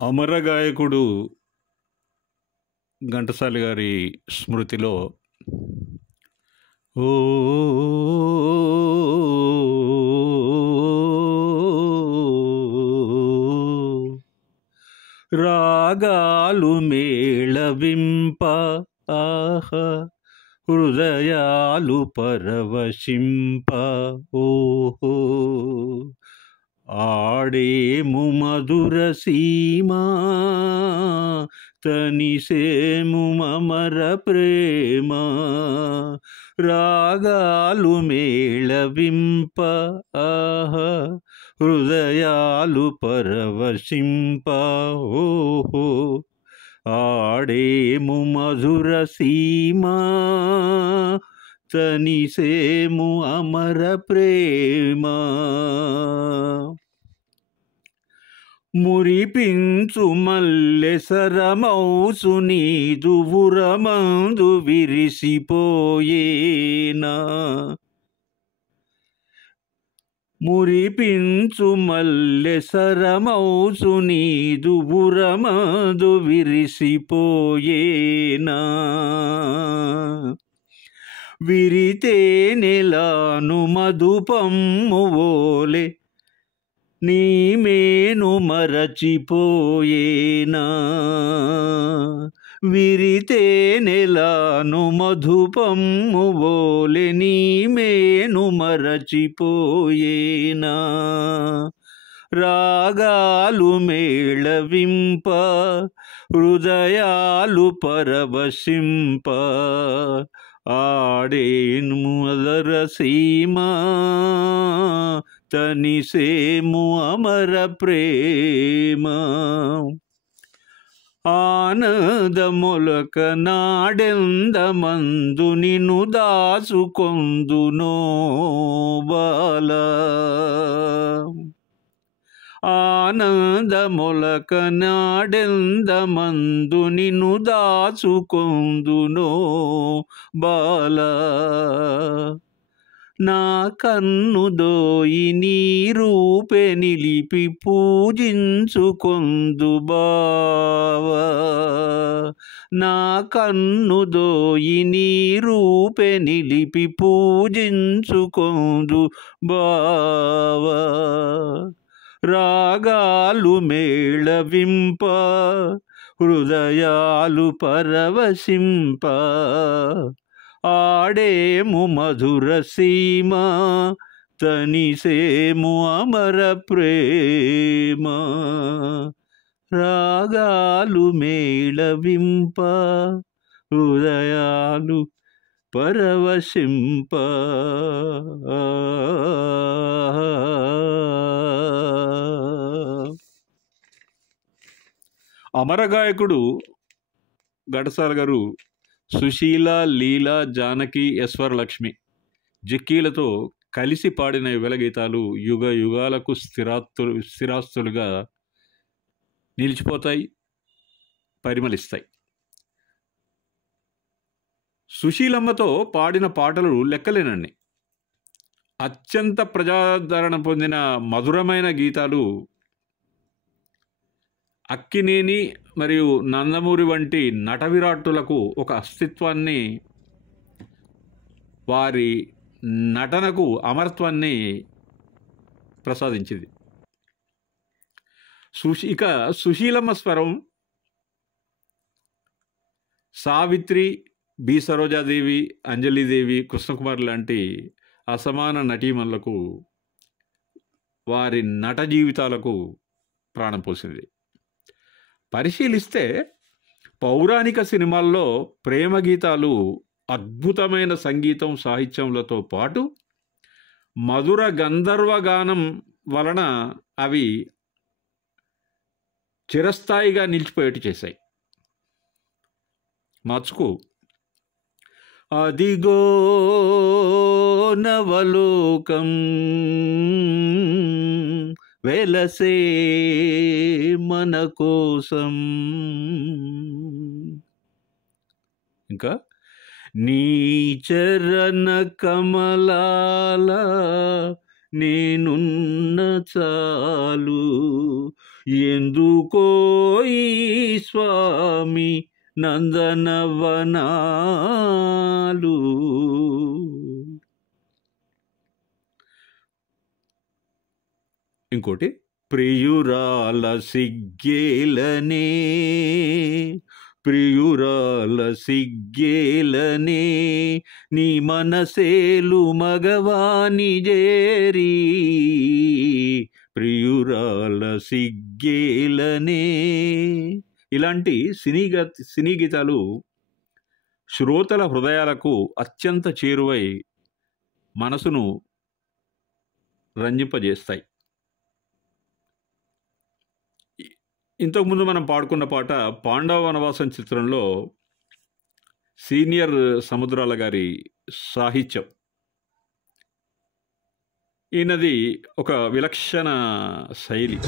అమర గాయకుడు ఘంటసాల గారి స్మృతిలో ఓ రాగాలు మేళవింప ఆహ హృదయాలు పరవశింప ఓహో ఆడేము మధుర సీమా తనిసేము అమర ప్రేమ రాగాలు మేళవింప ఆహ హృదయాలు పరవశింప ఓహో ఆడేము మధుర సీమా తనిసేము అమర ప్రేమ మురిపించు మల్లె సరమౌసు నీదు ఉరమందు విరిసిపోయేనా మురిపించు మల్లె సరమౌసు నీదు ఉరమందు విరిసిపోయేనా విరితే నెలాను మధుపమ్ము ఓలే నీ మేను మరచిపోయేనా విరితే నెలాను మధుపమ్ము ఓలే నీ మేను మరచిపోయేనా రాగాలు మేళవింప హృదయాలు పరవశింప ఆడేను మధుర సీమా తనిసేము అమర ప్రేమ ఆనందములక నాడెందమందు నిన్ను దాసుకొందునో బాల ఆనందములక నాడెందమందు నిన్ను దాసుకొందునో బాల నా కన్ను దోయి నీ రూపే నిలిపి పూజించుకొందు బావా నా కన్ను దోయి నీ రూపే నిలిపి పూజించుకొందు బావా రాగాలు మేళవింప హృదయాలు పరవశింప ఆడేము మధుర సీమ తనిసేము అమర ప్రేమ రాగాలు మేళవింప హృదయాలు పరవశింప అమర గాయకుడు ఘంటసాల గారు సుశీల, లీల, జానకి, యశ్వరలక్ష్మి జిక్కీలతో కలిసి పాడిన యుగల గీతాలు యుగ యుగాలకు స్థిరాస్తులుగా నిలిచిపోతాయి, పరిమళిస్తాయి. సుశీలమ్మతో పాడిన పాటలు లెక్కలేనండి. అత్యంత ప్రజాదరణ పొందిన మధురమైన గీతాలు అక్కినేని మరియు నందమూరి వంటి నట విరాట్టులకు ఒక అస్తిత్వాన్ని, వారి నటనకు అమరత్వాన్ని ప్రసాదించింది. ఇక సుశీలమ్మ స్వరం సావిత్రి, బి సరోజాదేవి, అంజలిదేవి, కృష్ణకుమార్ లాంటి అసమాన నటీమణులకు, వారి నట జీవితాలకు ప్రాణం పోసింది. పరిశీలిస్తే పౌరాణిక సినిమాల్లో ప్రేమ గీతాలు అద్భుతమైన సంగీతం, సాహిత్యములతో పాటు మధుర గంధర్వగానం వలన అవి చిరస్థాయిగా నిలిచిపోయేట్టు చేశాయి. మచ్కు అదిగో నవలోకం వెలసే మన కోసం, ఇంకా నీ చరణ కమలాల నేనున్న చాలు, ఎందుకో ఈ స్వామి నందనవనాలు. ఇంకోటి, ప్రియురాల సిగ్గేలనే, ప్రియురాల సిగ్గేలనే, నీ మనసేలు మగవాని జేరి, ప్రియురాల సిగ్గేలనే. ఇలాంటి సినీ గీతాలు శ్రోతల హృదయాలకు అత్యంత చేరువై మనసును రంజింపజేస్తాయి. ఇంతకుముందు మనం పాడుకున్న పాట పాండవ వనవాసం చిత్రంలో సీనియర్ సముద్రాల గారి సాహిత్యం. ఈయనది ఒక విలక్షణ శైలి.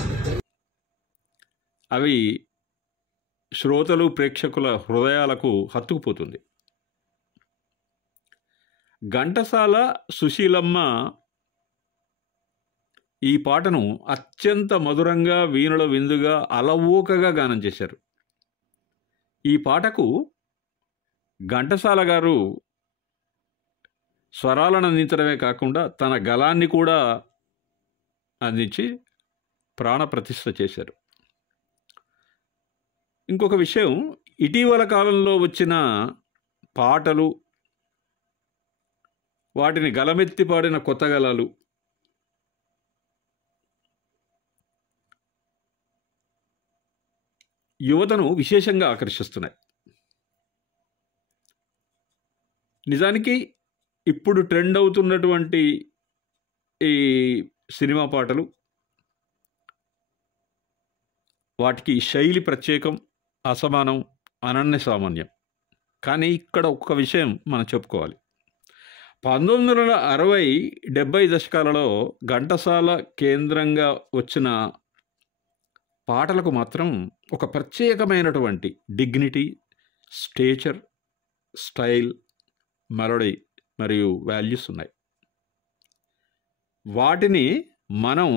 అవి శ్రోతలు ప్రేక్షకుల హృదయాలకు హత్తుకుపోతుంది. ఘంటసాల, సుశీలమ్మ ఈ పాటను అత్యంత మధురంగా, వీణుల విందుగా, అలవోకగా గానం చేశారు. ఈ పాటకు ఘంటసాల గారు స్వరాలను అందించడమే కాకుండా తన గళాన్ని కూడా అందించి ప్రాణప్రతిష్ఠ చేశారు. ఇంకొక విషయం, ఇటీవల కాలంలో వచ్చిన పాటలు, వాటిని గలమెత్తి పాడిన కొత్త గలాలు యువతను విశేషంగా ఆకర్షిస్తున్నాయి. నిజానికి ఇప్పుడు ట్రెండ్ అవుతున్నటువంటి ఈ సినిమా పాటలు, వాటికి శైలి ప్రత్యేకం, అసమానం, అనన్య సామాన్యం. కానీ ఇక్కడ ఒక్క విషయం మనం చెప్పుకోవాలి. 1960, 70 దశకాలలో ఘంటసాల కేంద్రంగా వచ్చిన పాటలకు మాత్రం ఒక ప్రత్యేకమైనటువంటి డిగ్నిటీ, స్టేచర్, స్టైల్, మెలోడీ మరియు వాల్యూస్ ఉన్నాయి. వాటిని మనం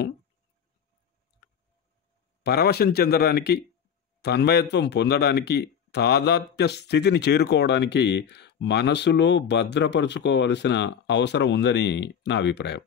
పరవశం చెందడానికి, తన్మయత్వం పొందడానికి, తాదాత్మ్య స్థితిని చేరుకోవడానికి మనసులో భద్రపరుచుకోవాల్సిన అవసరం ఉందని నా అభిప్రాయం.